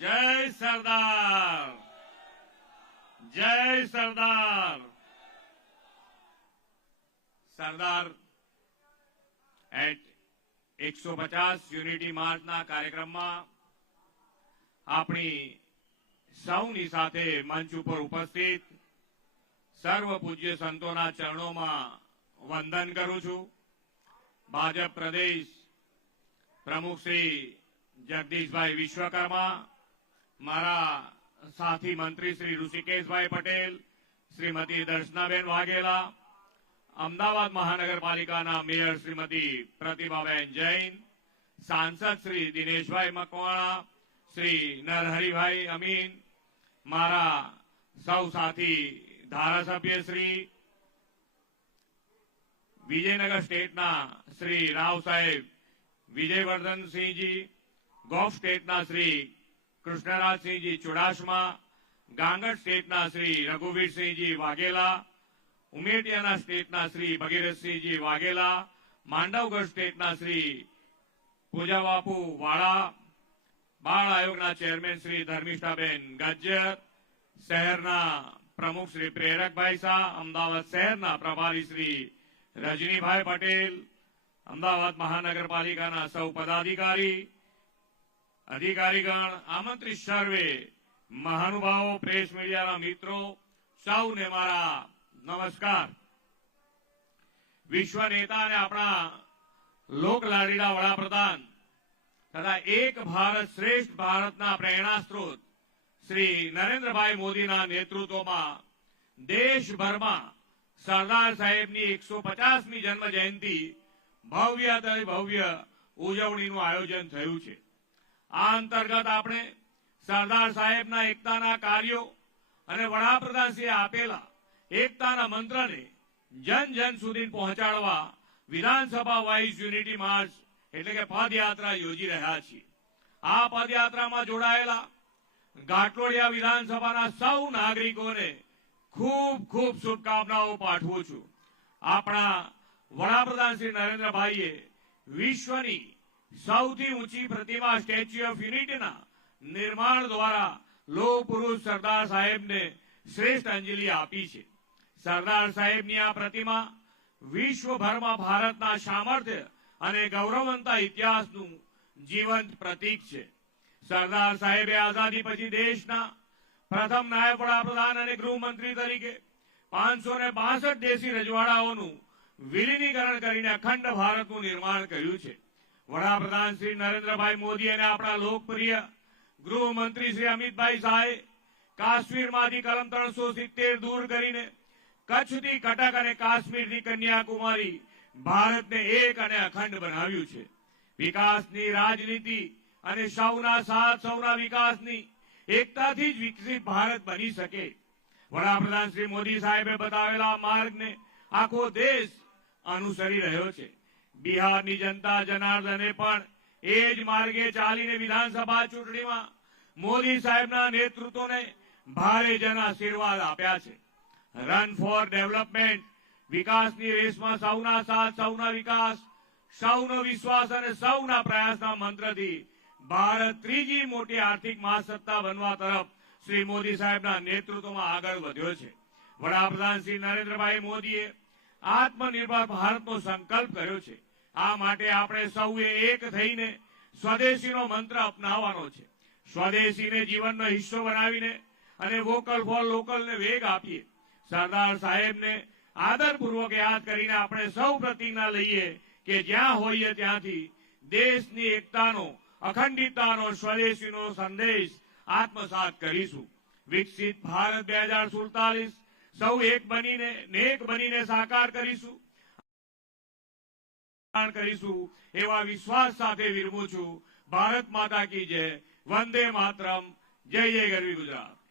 જય સરદાર. જય સરદાર. સરદાર એટ એકસો પચાસ યુનિટી માર્ચના કાર્યક્રમમાં આપણી સૌની સાથે મંચ ઉપર ઉપસ્થિત સર્વ પૂજ્ય સંતોના ચરણોમાં વંદન કરું છું. ભાજપ પ્રદેશ પ્રમુખ શ્રી જગદીશભાઈ વિશ્વકર્મા મારા સાથી મંત્રી શ્રી ઋષિકેશભાઈ પટેલ, શ્રીમતી દર્શનાબેન વાઘેલા, અમદાવાદ મહાનગરપાલિકાના મેયર શ્રીમતી પ્રતિભાબેન જૈન, સાંસદ શ્રી દિનેશભાઈ મકવાણા, શ્રી નરહરિભાઈ અમીન, મારા સૌ સાથી ધારાસભ્ય શ્રી વિજયનગર સ્ટેટના શ્રી રાવ સાહેબ, વિજયવર્ધનસિંહજી, ગોફ સ્ટેટના શ્રી કૃષ્ણરાજસિંહજી ચુડાસમા ગાંગડ સ્ટેટના શ્રી રઘુવીરસિંહજી વાઘેલા, ઉમેટિયાના સ્ટેટના શ્રી ભગીરથસિંહજી વાઘેલા, માંડવગઢ સ્ટેટના શ્રી પૂજાબાપુ વાળા, બાળ આયોગના ચેરમેન શ્રી ધર્મિષ્ઠાબેન ગજ્જર, શહેરના પ્રમુખ શ્રી પ્રેરકભાઈ શાહ, અમદાવાદ શહેરના પ્રભારી શ્રી રજનીભાઈ પટેલ, અમદાવાદ મહાનગરપાલિકાના સૌ પદાધિકારી અધિકારીગણ, આમંત્રિત સર્વે, મહાનુભાવો, પ્રેસ મીડિયાના મિત્રો, સૌને મારા નમસ્કાર. વિશ્વ નેતા અને આપણા લોકલાડીલા વડાપ્રધાન તથા એક ભારત શ્રેષ્ઠ ભારતના પ્રેરણા સ્ત્રોત શ્રી નરેન્દ્રભાઈ મોદીના નેતૃત્વમાં દેશભરમાં સરદાર સાહેબની એકસો પચાસમી જન્મ જયંતિ ભવ્ય ભવ્ય ઉજવણીનું આયોજન થયું છે. આ અંતર્ગત આપણે સરદાર સાહેબના એકતાના કાર્યો અને વડાપ્રધાનશ્રીએ આપેલા એકતાના મંત્રને જન જન સુધી પહોંચાડવા વિધાનસભા વાઇઝ યુનિટી માર્ચ એટલે કે પદયાત્રા યોજી રહ્યા છીએ. આ પદયાત્રામાં જોડાયેલા ઘાટલોડિયા વિધાનસભાના સૌ નાગરિકોને ખૂબ ખૂબ શુભકામનાઓ પાઠવું છું. આપણા વડાપ્રધાન શ્રી નરેન્દ્રભાઈએ વિશ્વની સૌથી ઊંચી પ્રતિમા સ્ટેચ્યુ ઓફ યુનિટીના નિર્માણ દ્વારા લોહ પુરુષ સરદાર સાહેબને શ્રેષ્ઠ અંજલિ આપી છે. સરદાર સાહેબની આ પ્રતિમા વિશ્વભરમાં ભારતના સામર્થ્ય અને ગૌરવવંતા ઇતિહાસનું જીવંત પ્રતીક છે. સરદાર સાહેબે આઝાદી પછી દેશના પ્રથમ નાયબ વડાપ્રધાન અને ગૃહમંત્રી તરીકે પાંચસો ને બાસઠ દેશી રજવાડાઓનું વિલીનીકરણ કરીને અખંડ ભારતનું નિર્માણ કર્યું છે. વડાપ્રધાન શ્રી નરેન્દ્રભાઈ મોદી અને આપણા લોકપ્રિય ગૃહમંત્રી શ્રી અમિતભાઈ શાહે કાશ્મીરમાંથી કલમ ત્રણસો સિત્તેર દૂર કરીને કચ્છથી કટક અને કાશ્મીરથી કન્યાકુમારી ભારતને એક અને અખંડ બનાવ્યું છે. વિકાસની રાજનીતિ અને સૌના સાથ, સૌના વિકાસની એકતાથી જ વિકસિત ભારત બની શકે. વડાપ્રધાન શ્રી મોદી સાહેબે બતાવેલા માર્ગને આખો દેશ અનુસરી રહ્યો છે. બિહારની જનતા જનાર્દને પણ એ જ માર્ગે ચાલીને વિધાનસભા ચૂંટણીમાં મોદી સાહેબના નેતૃત્વને ભારે જન આશીર્વાદ આપ્યા છે. રન ફોર ડેવલપમેન્ટ વિકાસની રેસમાં સૌના સાથ, સૌના વિકાસ, સૌનો વિશ્વાસ અને સૌના પ્રયાસના મંત્રથી ભારત ત્રીજી મોટી આર્થિક મહાસત્તા બનવા તરફ શ્રી મોદી સાહેબના નેતૃત્વમાં આગળ વધ્યો છે. વડાપ્રધાન શ્રી નરેન્દ્રભાઈ મોદીએ આત્મનિર્ભર ભારતનો સંકલ્પ કર્યો છે. આ માટે આપણે સૌએ એક થઈને સ્વદેશીનો મંત્ર અપનાવવાનો છે. સ્વદેશીને જીવનનો હિસ્સો બનાવીને અને વોકલ ફોર લોકલને વેગ આપીએ. સરદાર સાહેબને આદરપૂર્વક યાદ કરીને આપણે સૌ પ્રતિજ્ઞા લઈએ કે જ્યાં હોઈએ ત્યાંથી દેશની એકતાનો, અખંડિતતાનો, સ્વદેશીનો સંદેશ આત્મસાત કરીશું. વિકસિત ભારત બે હજાર સુડતાલીસ સૌ એક બનીને નેક બનીને સાકાર કરીશું. કરીશું. એવા વિશ્વાસ સાથે વિરમું છું. ભારત માતા કી જય. વંદે માતરમ. જય જય ગરવી ગુજરાત.